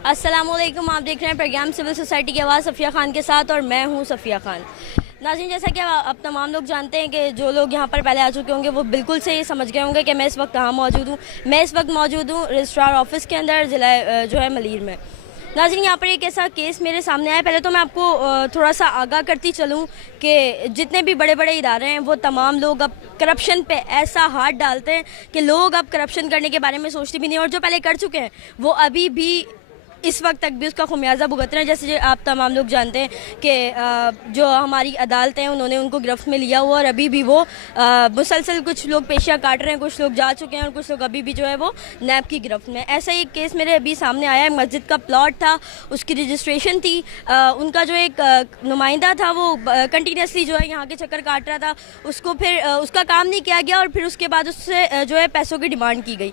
अस्सलाम वालेकुम, आप देख रहे हैं प्रोग्राम सिविल सोसाइटी की आवाज़ सफ़िया ख़ान के साथ और मैं हूं सफ़िया ख़ान। नाज़रीन, जैसा कि अब तमाम लोग जानते हैं कि जो लोग यहां पर पहले आ चुके होंगे वो बिल्कुल से ये समझ गए होंगे कि मैं इस वक्त कहाँ मौजूद हूं। मैं इस वक्त मौजूद हूं रजिस्ट्रार ऑफिस के अंदर, ज़िला जो है मलीर में। नाज़रीन, यहाँ पर एक ऐसा केस मेरे सामने आया। पहले तो मैं आपको थोड़ा सा आगाह करती चलूँ कि जितने भी बड़े बड़े इदारे हैं वो तमाम लोग अब करप्शन पे ऐसा हाथ डालते हैं कि लोग अब करप्शन करने के बारे में सोचते भी नहीं, और जो पहले कर चुके हैं वो अभी भी इस वक्त तक भी उसका खुमियाजा भुगत रहे हैं। जैसे आप तमाम लोग जानते हैं कि जो हमारी अदालतें हैं उन्होंने उनको गिरफ्त में लिया हुआ और अभी भी वो मुसलसल कुछ लोग पेशियाँ काट रहे हैं, कुछ लोग जा चुके हैं और कुछ लोग अभी भी जो है वो नैब की गिरफ्त में। ऐसा ही एक केस मेरे अभी सामने आया है। मस्जिद का प्लॉट था, उसकी रजिस्ट्रेशन थी, उनका जो एक नुमाइंदा था वो कंटिन्यूसली जो है यहाँ के चक्कर काट रहा था, उसको फिर उसका काम नहीं किया गया और फिर उसके बाद उससे जो है पैसों की डिमांड की गई।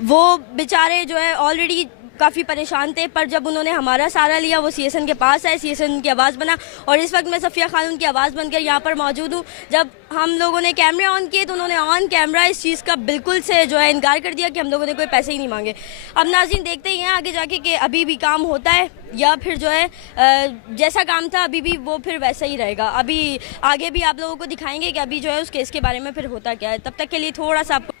वो बेचारे जो है ऑलरेडी काफ़ी परेशान थे, पर जब उन्होंने हमारा सहारा लिया वो सीएसएन के पास आए, सीएसएन उनकी आवाज़ बना और इस वक्त मैं सफ़िया ख़ान उनकी आवाज़ बनकर यहाँ पर मौजूद हूँ। जब हम लोगों ने कैमरे ऑन किए तो उन्होंने ऑन कैमरा इस चीज़ का बिल्कुल से जो है इनकार कर दिया कि हम लोगों ने कोई पैसे ही नहीं मांगे। अब नाज़रीन देखते ही हैं आगे जाके कि अभी भी काम होता है या फिर जो है जैसा काम था अभी भी वो फिर वैसा ही रहेगा। अभी आगे भी आप लोगों को दिखाएंगे कि अभी जो है उस केस के बारे में फिर होता क्या है। तब तक के लिए थोड़ा सा आपको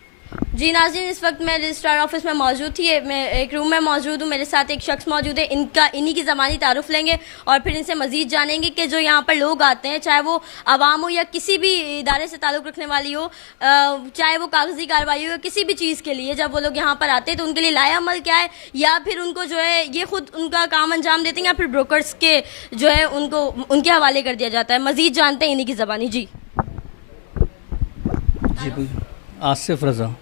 जी नाज़रीन, इस वक्त मैं रजिस्ट्रार ऑफिस में मौजूद थी, मैं एक रूम में मौजूद हूँ। मेरे साथ एक शख्स मौजूद है, इन्हीं की ज़बानी तारुफ लेंगे और फिर इनसे मज़ीद जानेंगे कि जो यहाँ पर लोग आते हैं, चाहे वो आवाम हो या किसी भी इदारे से ताल्लुक़ रखने वाली हो, चाहे वो कागज़ी कार्रवाई हो या किसी भी चीज़ के लिए, जब वो लोग यहाँ पर आते हैं तो उनके लिए लाया अमल क्या है, या फिर उनको जो है ये खुद उनका काम अंजाम देते हैं या फिर ब्रोकर्स के जो है उनको उनके हवाले कर दिया जाता है। मज़ीद जानते हैं इन्हीं की ज़बानी। जी जी, आसिफ रज़ा।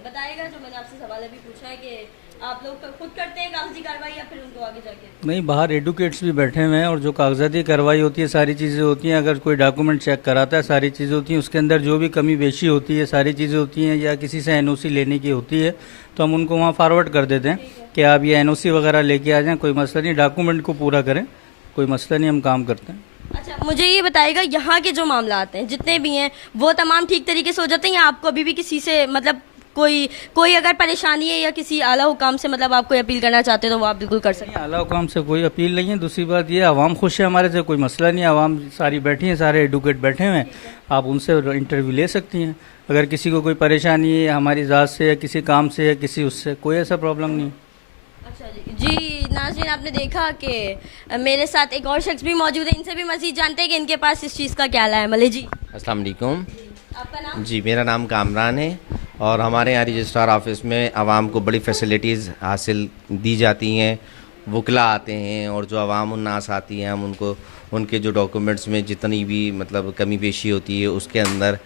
बताएगा जो मैंने आपसे सवाल अभी पूछा है कि आप लोग खुद करते हैं कागजी कार्रवाई या फिर उनको आगे जाके? नहीं, बाहर एडवोकेट्स भी बैठे हुए हैं और जो कागजाती कार्रवाई होती है सारी चीज़ें होती हैं। अगर कोई डॉक्यूमेंट चेक कराता है सारी चीज़ें होती हैं, उसके अंदर जो भी कमी बेशी होती है सारी चीज़ें होती हैं, या किसी से एनओसी लेने की होती है तो हम उनको वहाँ फॉरवर्ड कर देते हैं कि आप ये एनओसी वगैरह लेके आ जाएँ, कोई मसला नहीं, डॉक्यूमेंट को पूरा करें, कोई मसला नहीं, हम काम करते हैं। अच्छा, मुझे ये बताइएगा यहाँ के जो मामला आते हैं जितने भी हैं वो तमाम ठीक तरीके से हो जाते हैं या आपको अभी भी किसी से मतलब कोई अगर परेशानी है या किसी आला हुकाम से मतलब आप कोई अपील करना चाहते हैं तो वो आप बिल्कुल कर सकते हैं? आला हुकाम से कोई अपील नहीं है। दूसरी बात ये, आवाम खुश है हमारे से, कोई मसला नहीं है, आवाम सारी बैठी है, सारे एडवोकेट बैठे हुए हैं, आप उनसे इंटरव्यू ले सकती हैं। अगर किसी को कोई परेशानी है हमारी ज़ात से या किसी काम से या किसी उससे, कोई ऐसा प्रॉब्लम नहीं। अच्छा जी नाज़रीन, आपने देखा कि मेरे साथ एक और शख्स भी मौजूद है, इनसे भी मज़ीद जानते हैं कि इनके पास इस चीज़ का क्या अमल है। जी अस्सलाम वालेकुम। आपका नाम? जी, मेरा नाम कामरान है और हमारे यहाँ रजिस्ट्रार ऑफिस में आवाम को बड़ी फैसिलिटीज़ हासिल दी जाती हैं। वकला आते हैं और जो आवाम उन्नास आती हैं हम उनको उनके जो डॉक्यूमेंट्स में जितनी भी मतलब कमी पेशी होती है उसके अंदर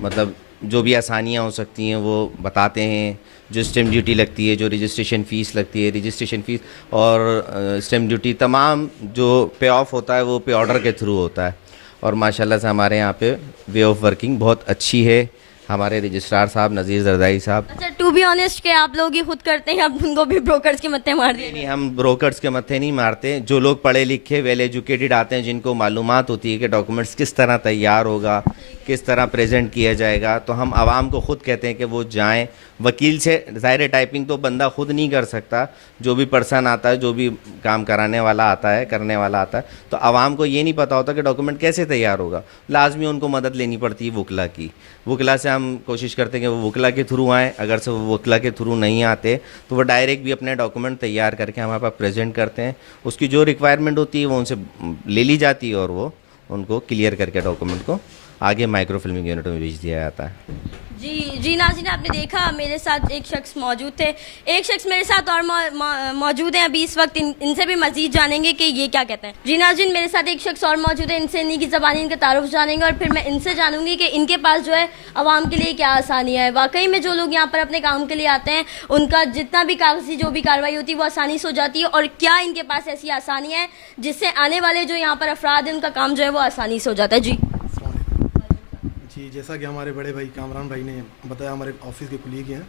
मतलब जो भी आसानियाँ हो सकती हैं वो बताते हैं। जो स्टैम्प ड्यूटी लगती है, जो रजिस्ट्रेशन फ़ीस लगती है, रजिस्ट्रेशन फ़ीस और स्टैम्प ड्यूटी तमाम जो पे ऑफ होता है वो पे ऑर्डर के थ्रू होता है। और माशाल्लाह से हमारे यहाँ पे वे ऑफ वर्किंग बहुत अच्छी है। हमारे रजिस्ट्रार साहब नज़ीर जरदाई साहब। अच्छा, टू बी ऑनेस्ट कि आप लोग ही खुद करते हैं, अब उनको भी ब्रोकर्स के मत्थे मार दिए? नहीं, हम ब्रोकर्स के मत्थे नहीं मारते। जो लोग पढ़े लिखे वेल एजुकेटेड आते हैं, जिनको मालूमात होती है कि डॉक्यूमेंट्स किस तरह तैयार होगा, किस तरह प्रेजेंट किया जाएगा, तो हम आवाम को ख़ुद कहते हैं कि वो जाएं वकील से। ज़ाहिर टाइपिंग तो बंदा खुद नहीं कर सकता, जो भी पर्सन आता है, जो भी काम कराने वाला आता है, करने वाला आता है, तो आवाम को ये नहीं पता होता कि डॉक्यूमेंट कैसे तैयार होगा। लाजमी उनको मदद लेनी पड़ती है वकला की। वकला से हम कोशिश करते हैं कि वो वकला के थ्रू आएँ। अगर से वो वकला के थ्रू नहीं आते तो वो डायरेक्ट भी अपने डॉक्यूमेंट तैयार करके हमारे पास प्रेजेंट करते हैं। उसकी जो रिक्वायरमेंट होती है वो उनसे ले ली जाती है और वो उनको क्लियर करके डॉक्यूमेंट को आगे माइक्रो फिल्मिंग यूनिट में भेज दिया जाता है। जी नाज़रीन, आपने देखा मेरे साथ एक शख्स मौजूद थे, एक शख्स मेरे साथ और मौजूद हैं अभी इस वक्त। इनसे भी मज़ीद जानेंगे कि ये क्या कहते हैं। जी नाज़रीन, मेरे साथ एक शख्स और मौजूद है, इनसे इन्हीं की ज़बानी इनका तारुफ जानेंगे और फिर मैं इनसे जानूंगी कि इनके पास जो है आवाम के लिए क्या आसानियाँ है। वाकई में जो लोग यहाँ पर अपने काम के लिए आते हैं उनका जितना भी कागजी जो भी कार्रवाई होती है वो आसानी से हो जाती है, और क्या इनके पास ऐसी आसानियाँ हैं जिससे आने वाले जो यहाँ पर अफराद हैं उनका काम जो है वो आसानी से हो जाता है। जी जी, जैसा कि हमारे बड़े भाई कामरान भाई ने बताया, हमारे ऑफिस के कुलीग हैं,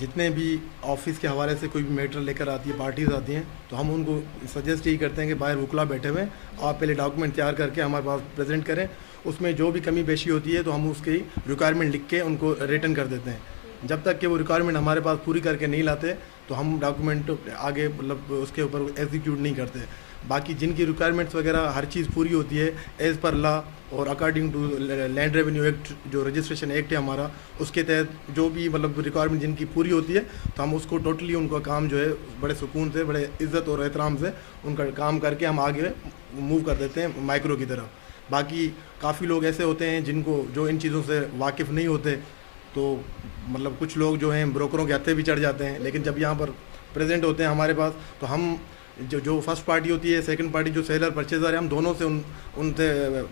जितने भी ऑफिस के हवाले से कोई भी मैटर लेकर आती है, पार्टीज़ आती हैं, तो हम उनको सजेस्ट यही करते हैं कि बाहर वकला बैठे हुए हैं, आप पहले डॉक्यूमेंट तैयार करके हमारे पास प्रेजेंट करें। उसमें जो भी कमी पेशी होती है तो हम उसकी रिक्वायरमेंट लिख के उनको रिटर्न कर देते हैं। जब तक कि वो रिक्वायरमेंट हमारे पास पूरी करके नहीं लाते تو ہم ڈاکومنٹ آگے مطلب اس کے اوپر ایگزیکیوٹ نہیں کرتے. باقی جن کی ریکوائرمنٹس وغیرہ ہر چیز پوری ہوتی ہے ایز پر لا اور according to land revenue act جو رجسٹریشن ایکٹ ہے ہمارا, اس کے تحت جو بھی مطلب ریکوائرمنٹ جن کی پوری ہوتی ہے تو ہم اس کو ٹوٹلی ان کا کام جو ہے بڑے سکون سے, بڑے عزت اور احترام سے ان کا کام کر کے ہم آگے موو کر دیتے ہیں مائکرو کی طرف. باقی کافی لوگ ایسے ہوتے ہیں جن کو جو ان چیزوں سے واقف نہیں ہوتے, تو مطلب کچھ لوگ جو ہیں بروکروں کے ہتھے بھی چڑھ جاتے ہیں, لیکن جب یہاں پر پریزنٹ ہوتے ہیں ہمارے پاس تو ہم جو فرسٹ پارٹی ہوتی ہے, سیکنڈ پارٹی جو سیلر پرچیزر ہے, ہم دونوں سے ان سے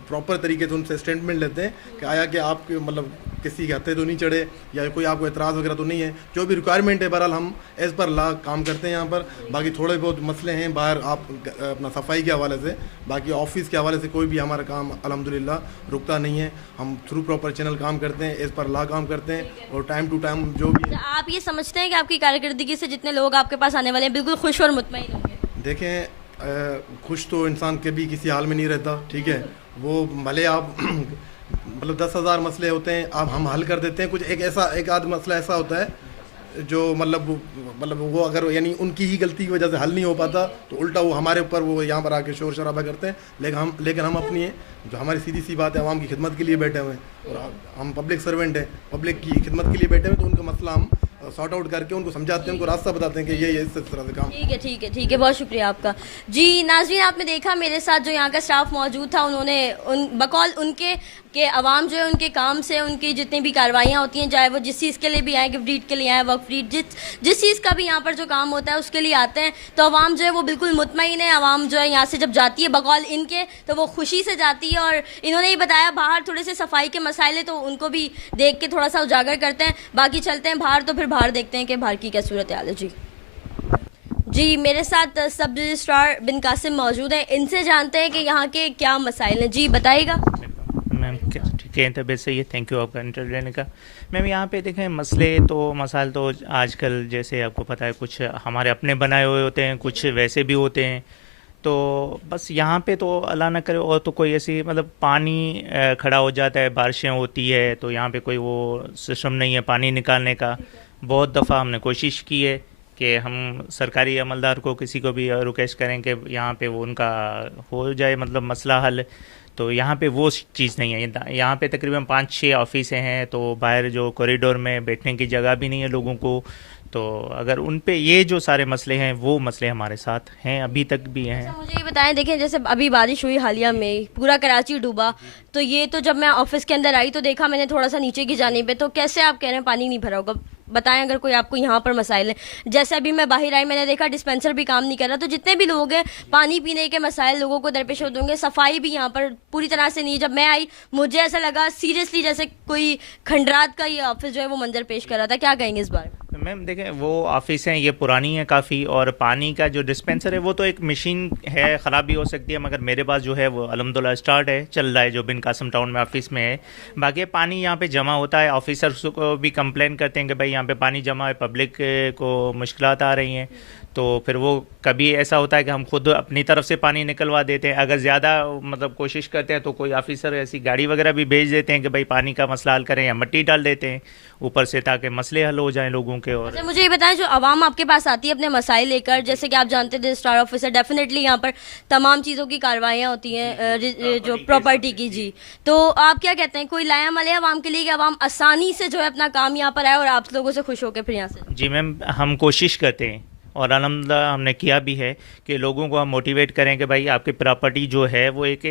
پراپر طریقے سے ان سے اسٹیٹمنٹ لیتے ہیں کہ آیا کہ آپ کے مطلب کسی کے ہتھے تو نہیں چڑھے یا کوئی آپ کو اعتراض وغیرہ تو نہیں ہے. جو بھی ریکوائرمنٹ ہے بہرحال ہم ایز پر لا کام کرتے ہیں یہاں پر. باقی تھوڑے بہت مسئلے ہیں باہر آپ اپنا صفائی کے حوالے سے, باقی آفس کے حوالے سے کوئی بھی ہمارا کام الحمدللہ رکتا نہیں ہے. ہم تھرو پراپر چینل کام کرتے ہیں, ایز پر لا کام کرتے ہیں, اور ٹائم ٹو ٹائم جو بھی. آپ یہ سمجھتے ہیں کہ آپ کی کارکردگی سے جتنے لوگ آپ کے پاس آنے والے ہیں بالکل خوش اور مطمئن ہوں گے؟ دیکھیں خوش تو انسان کبھی کسی حال میں نہیں رہتا, ٹھیک ہے, وہ بھلے آپ مطلب 10,000 مسئلے ہوتے ہیں آپ ہم حل کر دیتے ہیں. کچھ ایک آدھ مسئلہ ایسا ہوتا ہے جو مطلب وہ اگر یعنی ان کی ہی غلطی کی وجہ سے حل نہیں ہو پاتا تو الٹا وہ ہمارے اوپر وہ یہاں پر آ کے شور شرابہ کرتے ہیں. لیکن ہم اپنی جو ہماری سیدھی سی بات ہے, عوام کی خدمت کے لیے بیٹھے ہوئے ہیں اور ہم پبلک سرونٹ ہیں, پبلک کی خدمت کے لیے بیٹھے ہوئے, تو ان کا مسئلہ ہم سارٹ آؤٹ کر کے ان کو سمجھاتے ہیں, ان کو راستہ بتاتے ہیں کہ یہ اس طرح سے کام. ٹھیک ہے, بہت شکریہ آپ کا. جی ناظرین, آپ نے دیکھا میرے ساتھ جو یہاں کا اسٹاف موجود تھا, انہوں نے بقول ان کے کہ عوام جو ہے ان کے کام سے ان کی جتنی بھی کاروائیاں ہوتی ہیں, چاہے وہ جس چیز کے لیے بھی آئیں, گفٹ ڈیڈ کے لیے آئیں, وقف ڈیڈ, جس چیز کا بھی یہاں پر جو کام ہوتا ہے اس کے لیے آتے ہیں, تو عوام جو ہے وہ بالکل مطمئن ہے. عوام جو ہے یہاں سے جب جاتی ہے بقول ان کے تو وہ خوشی سے جاتی ہے. اور انہوں نے یہ بتایا باہر تھوڑے سے صفائی کے مسائل ہیں تو ان کو بھی دیکھ کے تھوڑا سا اجاگر کرتے ہیں. باقی چلتے ہیں باہر, تو پھر باہر دیکھتے ہیں کہ باہر کی کیا صورت حال ہے. جی میرے ساتھ سب رجسٹرار بن قاسم موجود ہیں, ان سے جانتے ہیں کہ یہاں کے کیا مسائل ہیں. جی بتائیے گا. میم ٹھیک ہے, طبیعت صحیح ہے, تھینک یو آپ کا انٹرویو لینے کا. میم یہاں پہ دیکھیں مسائل تو آج کل جیسے آپ کو پتہ ہے کچھ ہمارے اپنے بنائے ہوئے ہوتے ہیں, کچھ ویسے بھی ہوتے ہیں. تو بس یہاں پہ تو اللہ نہ کرے اور تو کوئی ایسی مطلب پانی کھڑا ہو جاتا ہے, بارشیں ہوتی ہے تو یہاں پہ کوئی وہ سسٹم نہیں ہے پانی نکالنے کا. بہت دفعہ ہم نے کوشش کی ہے کہ ہم سرکاری عملدار کو کسی کو بھی ریکویسٹ کریں کہ یہاں پہ وہ ان کا ہو جائے مطلب مسئلہ حل, تو یہاں پہ وہ چیز نہیں ہے. یہاں پہ تقریباً 5-6 آفیسیں ہیں, تو باہر جو کوریڈور میں بیٹھنے کی جگہ بھی نہیں ہے لوگوں کو. تو اگر ان پہ یہ جو سارے مسئلے ہیں وہ مسئلے ہمارے ساتھ ہیں, ابھی تک بھی ہیں. مجھے یہ بتائیں, دیکھیں جیسے ابھی بارش ہوئی حالیہ میں, پورا کراچی ڈوبا, تو یہ تو جب میں آفس کے اندر آئی تو دیکھا میں نے تھوڑا سا نیچے کی جانب پہ, تو کیسے آپ کہہ رہے ہیں پانی نہیں بھرا ہوگا؟ بتائیں اگر کوئی آپ کو یہاں پر مسائل ہیں. جیسے ابھی میں باہر آئی میں نے دیکھا ڈسپینسر بھی کام نہیں کر رہا, تو جتنے بھی لوگ ہیں پانی پینے کے مسائل لوگوں کو درپیش ہوتے ہوں گے. صفائی بھی یہاں پر پوری طرح سے نہیں. جب میں آئی مجھے ایسا لگا سیریسلی جیسے کوئی کھنڈرات کا یہ آفس جو ہے وہ منظر پیش کر رہا تھا. کیا کہیں گے اس بارے میں؟ میم دیکھیں وہ آفس ہیں یہ پرانی ہیں کافی, اور پانی کا جو ڈسپینسر ہے وہ تو ایک مشین ہے, خراب بھی ہو سکتی ہے, مگر میرے پاس جو ہے وہ الحمدللہ اسٹارٹ ہے, چل رہا ہے, جو بن قاسم ٹاؤن میں آفس میں ہے. باقی پانی یہاں پہ جمع ہوتا ہے, آفیسرس کو بھی کمپلین کرتے ہیں کہ بھائی یہاں پہ پانی جمع ہے, پبلک کو مشکلات آ رہی ہیں. تو پھر وہ کبھی ایسا ہوتا ہے کہ ہم خود اپنی طرف سے پانی نکلوا دیتے ہیں. اگر زیادہ مطلب کوشش کرتے ہیں تو کوئی آفیسر ایسی گاڑی وغیرہ بھی بھیج دیتے ہیں کہ بھائی پانی کا مسئلہ حل کریں, یا مٹی ڈال دیتے ہیں اوپر سے تاکہ مسئلے حل ہو جائیں لوگوں کے. اور مجھے یہ بتائیں جو عوام آپ کے پاس آتی ہے اپنے مسائل لے کر, جیسے کہ آپ جانتے تھے اسٹار آفیسر ڈیفینیٹلی یہاں پر تمام چیزوں کی کاروائیاں ہوتی ہیں جو پراپرٹی کی. جی تو آپ کیا کہتے ہیں, کوئی لایا عمل ہے عوام کے لیے کہ عوام آسانی سے جو ہے اپنا کام یہاں پر آئے اور آپ لوگوں سے خوش ہو کے پھر یہاں سے؟ جی میم ہم کوشش کرتے ہیں, اور الحمدللہ ہم نے کیا بھی ہے کہ لوگوں کو ہم موٹیویٹ کریں کہ بھائی آپ کی پراپرٹی جو ہے وہ ایک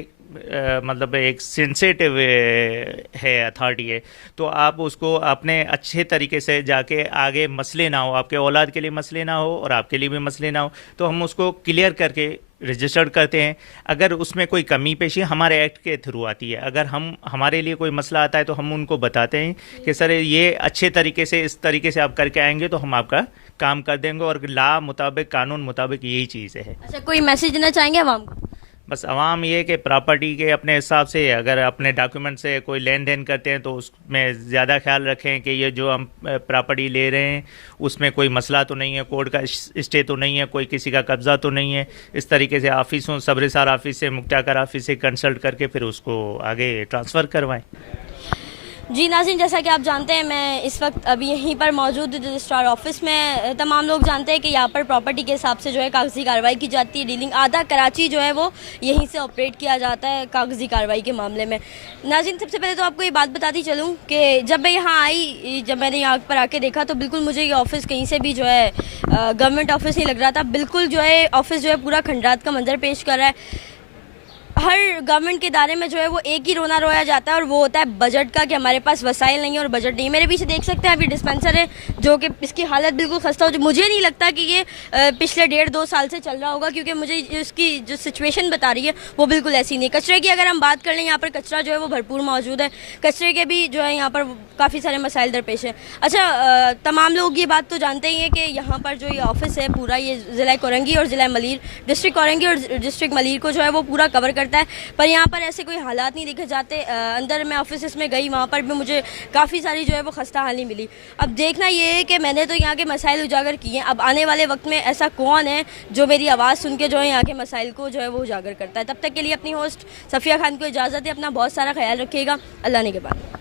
مطلب ایک سینسیٹیو ہے, اتھارٹی ہے, تو آپ اس کو اپنے اچھے طریقے سے جا کے آگے مسئلے نہ ہو, آپ کے اولاد کے لیے مسئلے نہ ہو اور آپ کے لیے بھی مسئلے نہ ہو, تو ہم اس کو کلیئر کر کے رجسٹرڈ کرتے ہیں. اگر اس میں کوئی کمی پیشی ہمارے ایکٹ کے تھرو آتی ہے, اگر ہمارے لیے کوئی مسئلہ آتا ہے تو ہم ان کو بتاتے ہیں کہ سر یہ اچھے طریقے سے اس طریقے سے آپ کر کے آئیں گے تو ہم آپ کا کام کر دیں گے, اور لا مطابق قانون مطابق یہی چیز ہے. اچھا کوئی میسج دینا چاہیں گے عوام کو؟ بس عوام یہ کہ پراپرٹی کے اپنے حساب سے اگر اپنے ڈاکیومنٹ سے کوئی لین دین کرتے ہیں تو اس میں زیادہ خیال رکھیں کہ یہ جو ہم پراپرٹی لے رہے ہیں اس میں کوئی مسئلہ تو نہیں ہے, کورٹ کا اسٹے تو نہیں ہے, کوئی کسی کا قبضہ تو نہیں ہے. اس طریقے سے آفسوں صبرسار آفس سے مکتیاکر آفس سے کنسلٹ کر کے پھر اس کو آگے ٹرانسفر کروائیں. जी नाज़रीन, जैसा कि आप जानते हैं मैं इस वक्त अभी यहीं पर मौजूद रजिस्ट्रार ऑफिस में। तमाम लोग जानते हैं कि यहाँ पर प्रॉपर्टी के हिसाब से जो है कागजी कार्रवाई की जाती है। डीलिंग आधा कराची जो है वो यहीं से ऑपरेट किया जाता है कागजी कार्रवाई के मामले में। नाज़रीन, सबसे पहले तो आपको ये बात बताती चलूँ कि जब मैं यहाँ आई, जब मैंने यहाँ पर आके देखा तो बिल्कुल मुझे ये ऑफिस कहीं से भी जो है गवर्नमेंट ऑफिस नहीं लग रहा था। बिल्कुल जो है ऑफिस जो है पूरा खंडात का मंजर पेश कर रहा है। हर गवर्नमेंट के इदारे में जो है वो एक ही रोना रोया जाता है और वो होता है बजट का, कि हमारे पास वसाइल नहीं है और बजट नहीं है। मेरे पीछे देख सकते हैं अभी डिस्पेंसर है जो कि इसकी हालत बिल्कुल खस्ता हो। मुझे नहीं लगता कि ये पिछले 1.5-2 साल से चल रहा होगा, क्योंकि मुझे इसकी जो सिचुएशन बता रही है वो बिल्कुल ऐसी नहीं है। कचरे की अगर हम बात कर लें, यहाँ पर कचरा जो है वो भरपूर मौजूद है। कचरे के भी जो है यहाँ पर काफ़ी सारे मसाइल दरपेश हैं। अच्छा, तमाम लोग ये बात तो जानते ही हैं कि यहाँ पर जो ये ऑफिस है पूरा ये ज़िला कोरंगी और ज़िला मलीर, डिस्ट्रिक्ट कोरंगी और डिस्ट्रिक्ट मलीर को जो है वो पूरा कवर करता है। पर यहाँ पर ऐसे कोई हालात नहीं देखे जाते। अंदर मैं ऑफिस में गई, वहाँ पर भी मुझे काफ़ी सारी जो है वो खस्ता हाली मिली। अब देखना ये है कि मैंने तो यहाँ के मसाइल उजागर किए हैं, अब आने वाले वक्त में ऐसा कौन है जो मेरी आवाज़ सुन के जो है यहाँ के मसाइल को जो है वो उजागर करता है। तब तक के लिए अपनी होस्ट सफ़िया खान को इजाज़त है। अपना बहुत सारा ख्याल रखिएगा। अल्लाह ने के बाद।